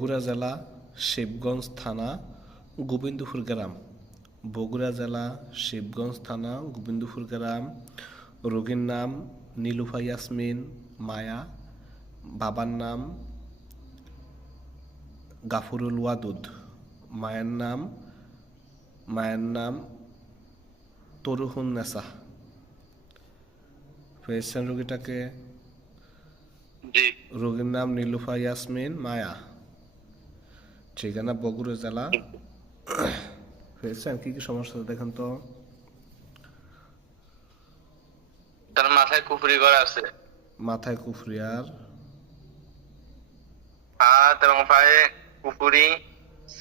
বগুড়া জেলা, শিবগঞ্জ থানা, গোবিন্দপুর গ্রাম। বগুড়া জেলা, শিবগঞ্জ থানা, গোবিন্দপুর গ্রাম। রোগীর নাম নীলুফা ইয়াসমিন মায়া। বাবার নাম গাফুরুল ওয়াদুদ। মায়ের নাম তরুহুন নেসা। পেয়েছেন রোগীটাকে? জি। রোগীর নাম নীলুফা ইয়াসমিন মায়া। ঠিকানা বগুড়া জেলা। পেয়েছেন? কি কি সমস্যা দেখেন তো? তার মাথায় কুফরি করা আছে, মাথায় কুফরি, আর হাত এবং পায়ে কুফরি,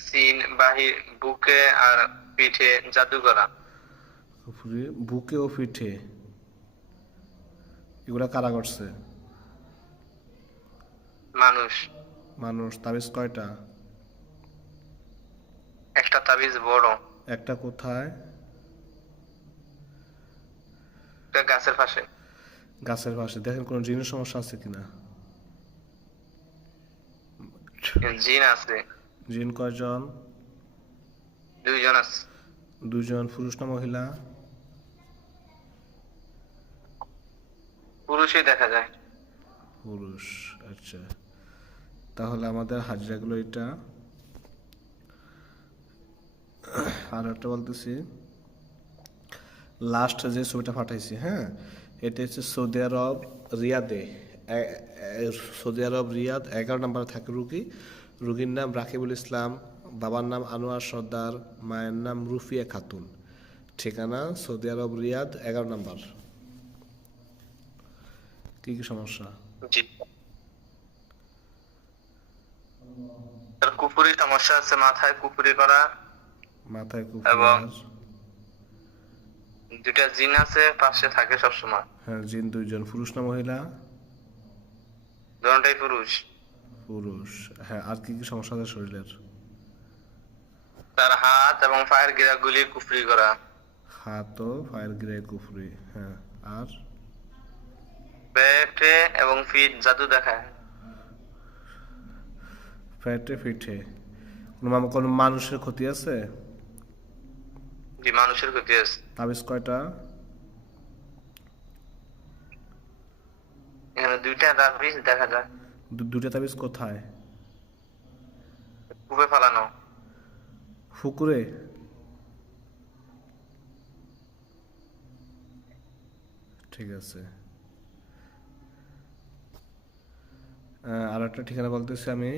সিন বাহির, বুকে আর পিঠে জাদু করা। কুফরি বুকে ও পিঠে, এগুলা কারা করছে? মানুষ। মানুষ। তাবিজ কয়টা? একটা তাবিজ বড়, একটা কোথায়? একটা গাছের পাশে। গাছের পাশে। দেখেন কোন জিনের সমস্যা আছে কিনা। জিন আছে, জিন কয়জন? 2 জন আছে। দুজন। পুরুষ না মহিলা? পুরুষই দেখা যায়। পুরুষ। আচ্ছা, তাহলে আমাদের হাজিরাগুলো এটা। আর একটা বলতেছি, লাস্ট যে ছবিটা পাঠাইছি, হ্যাঁ, এটা হচ্ছে সৌদি আরব রিয়াদে। সৌদি আরব রিয়াদ 11 নম্বরে থাকে রুগী। রুগীর নাম রাকিবুল ইসলাম, বাবার নাম আনোয়ার সর্দার, মায়ের নাম রুফিয়া খাতুন। ঠিকানা সৌদি আরব রিয়াদ 11 নম্বর। কি কি সমস্যা? জি। তার কুফরি সমস্যা আছে, মাথায় কুফরি করা, মাথায় কুফরি, এবং আর? 2টা জিন আছে, পাশে থাকে সবসময়। হ্যাঁ, জিন দুইজন। পুরুষ না মহিলা? দুটোটাই পুরুষ। পুরুষ। হ্যাঁ, আর কি কি সমস্যা আছে শরীরের? তার হাত এবং পায়ের গিরাগুলি কুফরি করা। হাত ও পায়ের গিরায় কুফরি, হ্যাঁ। আর? পেটে এবং পিঠ জাদু দেখায়। পেটে পিঠে। কোনো মানুষের ক্ষতি আছে? জি, মানুষের ক্ষতি আছে। তাবিজ কয়টা? এখানে 2টা তাবিজ দেখা যায়। দুইটা তাবিজ কোথায়? কূপে ফেলানো। পুকুরে? ঠিক আছে। আর একটা ঠিকানা বলতেছি আমি।